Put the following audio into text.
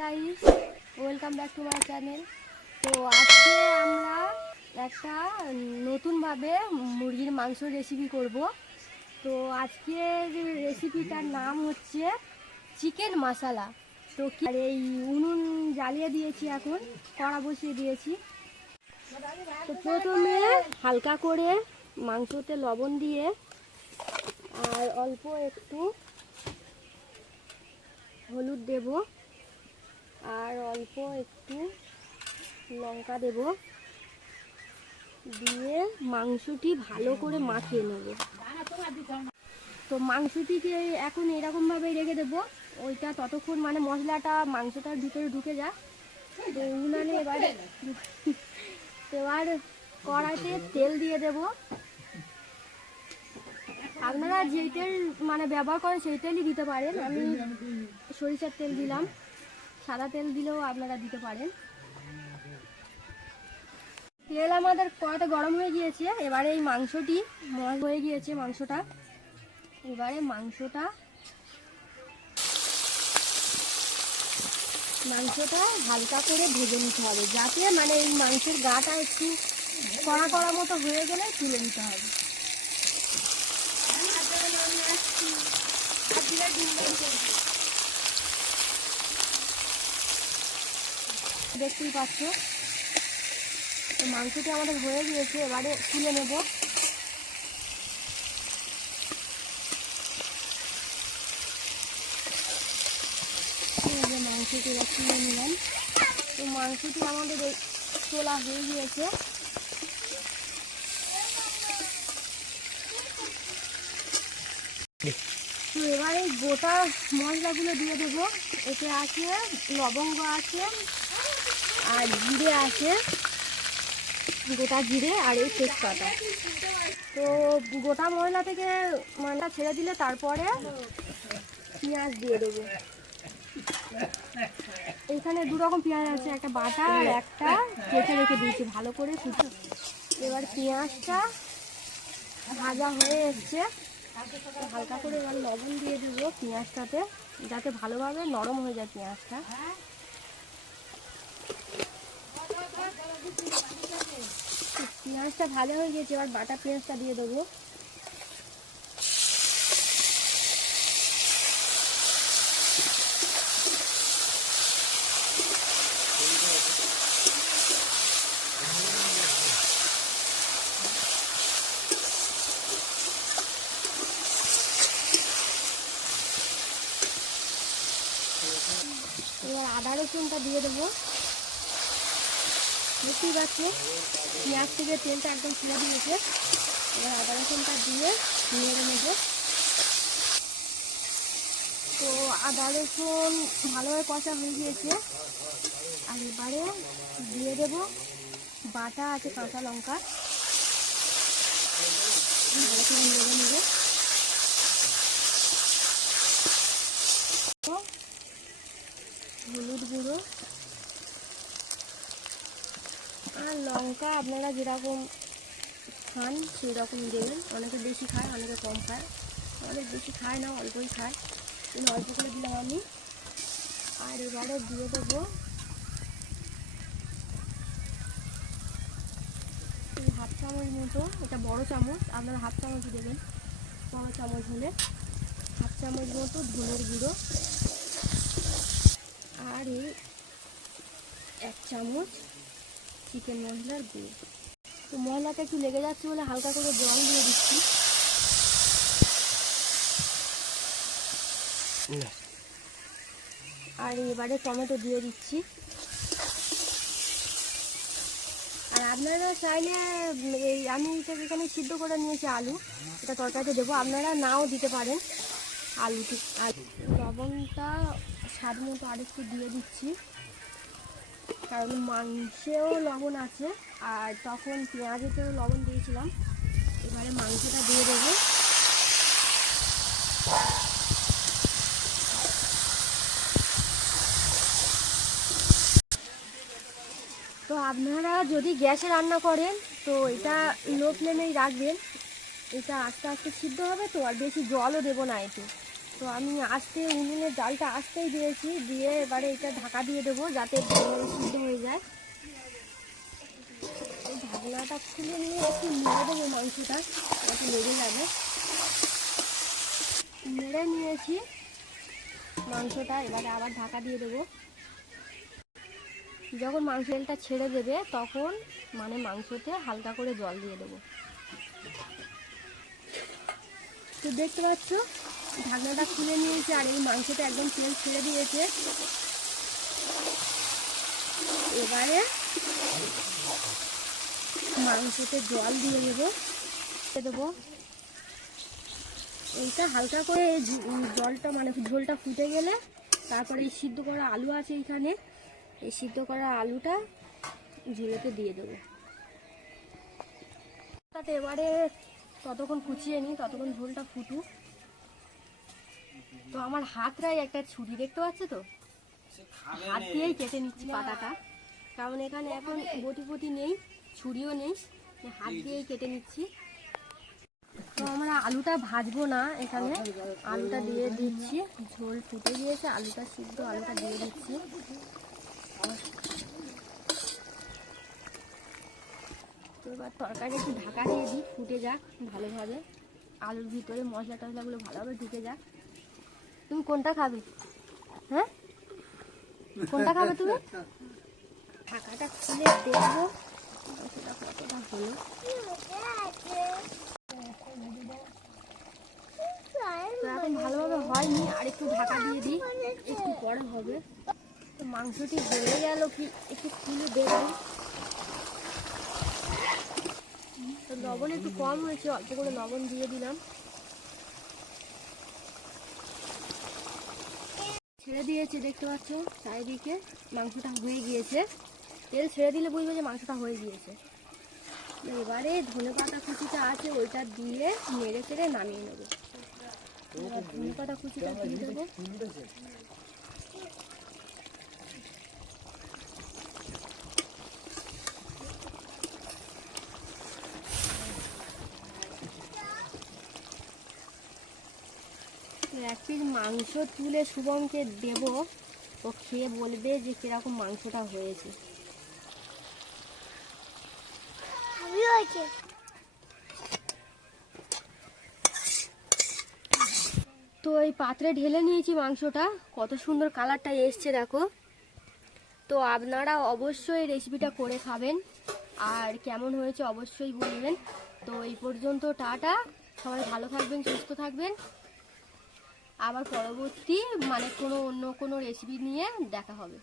Guys welcome back to my channel তো আজকে আমরা একটা নতুনভাবে মুরগির মাংস রেসিপি করব। তো আজকের রেসিপিটার নাম হচ্ছে চিকেন মশালা তো আর এই উনুন জ্বালিয়ে দিয়েছি এখন, কড়া বসিয়ে দিয়েছি। তো প্রথমে হালকা করে মাংসতে লবণ দিয়ে, আর অল্প একটু হলুদ দেবো। একটু লঙ্কা দেব। দিয়ে মাংসটি ভালো করে মাখিয়ে নেব। তো মাংসটিকে এখন এরকমভাবে রেখে দেবো। ওইটা ততক্ষণ মানে মশলাটা, মাংসটার ভিতরে ঢুকে যায় তো উনানে এবারে এবার কড়াইতে তেল দিয়ে দেব। আপনারা যেই তেল মানে ব্যবহার করেন সেই তেলই দিতে পারেন। আমি সরিষার তেল দিলাম। সাদা তেল দিলেও আপনারা দিতে পারেন। তেল আমাদের কড়াতে গরম হয়ে গিয়েছে, এবারে এই মাংসটি মজ হয়ে গিয়েছে মাংসটা। এবারে মাংসটা মাংসটা হালকা করে ভেজে নিতে হবে, যাতে মানে এই মাংসের গাটা একটু কড়া কড়া মতো হয়ে গেলে তুলে নিতে হবে। দেখতেই পাচ্ছ। তো মাংসটি আমাদের হয়ে গিয়েছে, এবারে তুলে নেব। মাংসটি এবার তুলে নিলাম। তো মাংসটি আমাদের তোলা হয়ে গিয়েছে। তো এবারে গোটা মশলাগুলো দিয়ে দেবো। এতে আছে লবঙ্গ আছে আর জিরে আছে। গোটা জিরে আর এই তেজপাতা। তো গোটা ময়লা থেকে মশলা ছেড়ে দিলে তারপরে পেঁয়াজ দিয়ে দেবো। এখানে দু রকম পেঁয়াজ আছে, একটা বাটা আর একটা কেটে রেখে দিয়েছি ভালো করে কুচি। এবার পেঁয়াজটা ভাজা হয়ে এসছে। হালকা করে এবার লবণ দিয়ে দেবো পেঁয়াজটাতে, যাতে ভালোভাবে নরম হয়ে যায় পেঁয়াজটা। পেঁয়াজটা ভালো হয়ে গেছে এবার বাটা পেঁয়াজটা দিয়ে দেবো। এবার আদা রসুনটা দিয়ে দেবো। বুঝতেই পারছি পেঁয়াজ থেকে তেলটা একদম ছেড়ে দিয়েছে। এবার আদা রসুনটা দিয়ে নেড়ে নেব। তো আদা রসুন ভালোভাবে কষা হয়ে গিয়েছে। আর এবারে দিয়ে দেবো বাটা আছে কাঁচা লঙ্কা। নেড়ে নেব হলুদ গুঁড়ো। আর লঙ্কা আপনারা যেরকম খান সেই রকম দেবেন। অনেকে বেশি খায়, অনেকে কম খায়। অনেক বেশি খায় না, অল্পই খায়। কিন্তু অল্প করে দিলাম আমি। আর এবারে দিয়ে দেবো হাফ চামচ মতো, এটা বড় চামচ। আপনারা হাফ চামচ দেবেন। বড় চামচ হলে। হাফ চামচ মতো ধনের গুঁড়ো। আর এই এক চামচ চিকেন মশলার গুঁড়ো। তো মশলাটা একটু লেগে যাচ্ছে বলে হালকা করে জল দিয়ে দিচ্ছি। আর এবারে টমেটো দিয়ে দিচ্ছি। আর আপনারা চাইলে, এই আমি এখানে সিদ্ধ করে নিয়েছি আলু। এটা তরকারিতে দেবো। আপনারা নাও দিতে পারেন আলু আলু লবণটা স্বাদ মতো আরেকটু দিয়ে দিচ্ছি। কারণ মাংসেও লবণ আছে, আর তখন পেঁয়াজেতেও লবণ দিয়েছিলাম। এবারে মাংসটা দিয়ে দেবো। তো আপনারা যদি গ্যাসে রান্না করেন, তো এটা লো ফ্লেমেই রাখবেন। এটা আস্তে আস্তে সিদ্ধ হবে তো, আর বেশি জলও দেবো না এতে। তো আমি আস্তে উনুনের জালটা আস্তেই দিয়েছি, দিয়ে এবারে এটা ঢাকা দিয়ে দেবো যাতে সিদ্ধ হয়ে যায়। ঢাকনাটা খুলে নিয়ে একটু নেড়ে দেবো মাংসটা একটু লেগে যাবে। নেড়ে নিয়েছি মাংসটা, এবারে আবার ঢাকা দিয়ে দেবো। যখন মাংস তেলটা ছেড়ে দেবে, তখন মানে মাংসতে হালকা করে জল দিয়ে দেবো। তো দেখতে পাচ্ছ? ঢাকনাটা খুলে নিয়েছে আর এই মাংসটা একদম তেল ছেড়ে দিয়েছে। এবারে মাংসতে জল দিয়ে দেবো। দেবো। এইটা হালকা করে জলটা মানে ঝোলটা ফুটে গেলে তারপরে এই সিদ্ধ করা আলু আছে এইখানে। এই সিদ্ধ করা আলুটা ঝোলেতে দিয়ে দেবো। তাতে এবারে ততক্ষণ কুচিয়ে নিই, ততক্ষণ ঝোলটা ফুটুক। তো আমার হাতটাই একটা ছুরি দেখতে পাচ্ছ তো? হাত দিয়েই কেটে নিচ্ছি পাতাটা। কারণ এখানে এখন বটি ফটি নেই ছুরিও নেই হাত দিয়েই কেটে নিচ্ছি। তো আমরা আলুটা ভাজবো না এখানে। আলুটা দিয়ে দিচ্ছি। ঝোল ফুটে গিয়েছে আলুটা সিদ্ধ আলুটা দিয়ে দিচ্ছি। তো এবার তরকারি একটু ঢাকা দিয়ে দিই ফুটে যাক ভালোভাবে। আলুর ভিতরে মশলা টশলাগুলো ভালোভাবে ঢুকে যাক। তুমি কোনটা খাবে? হ্যাঁ? কোনটা খাবে তুমি? ঢাকাটা খুলে দেখব। এখন ভালোভাবে হয়নি, আর একটু ঢাকা দিয়ে দিই, একটু পরে হবে। তো মাংসটি হয়ে গেল কি, একটু খুলে দেখব। তো লবণ একটু কম হয়েছে, অল্প করে লবণ দিয়ে দিলাম। ছেড়ে দিয়েছে, দেখতে পাচ্ছ? চারিদিকে মাংসটা হয়ে গিয়েছে। তেল ছেড়ে দিলে বুঝবে যে মাংসটা হয়ে গিয়েছে। এবারে ধনে পাতা কুচিটা আছে, ওইটা দিয়ে নেড়ে চেড়ে নামিয়ে নেব। ধনে পাতা কুচিটা দিয়ে দেবো। এক পিস মাংস তুলে শুভমকে দেব। ও খেয়ে বলবে যে কীরকম মাংসটা হয়েছে। তো এই পাত্রে ঢেলে নিয়েছি মাংসটা। কত সুন্দর কালারটা এসছে দেখো। তো আপনারা অবশ্যই রেসিপিটা করে খাবেন। আর কেমন হয়েছে অবশ্যই বলবেন। তো এই পর্যন্ত টাটা। সবাই ভালো থাকবেন সুস্থ থাকবেন। আবার পরবর্তী মানে কোনো অন্য কোনো রেসিপি নিয়ে দেখা হবে।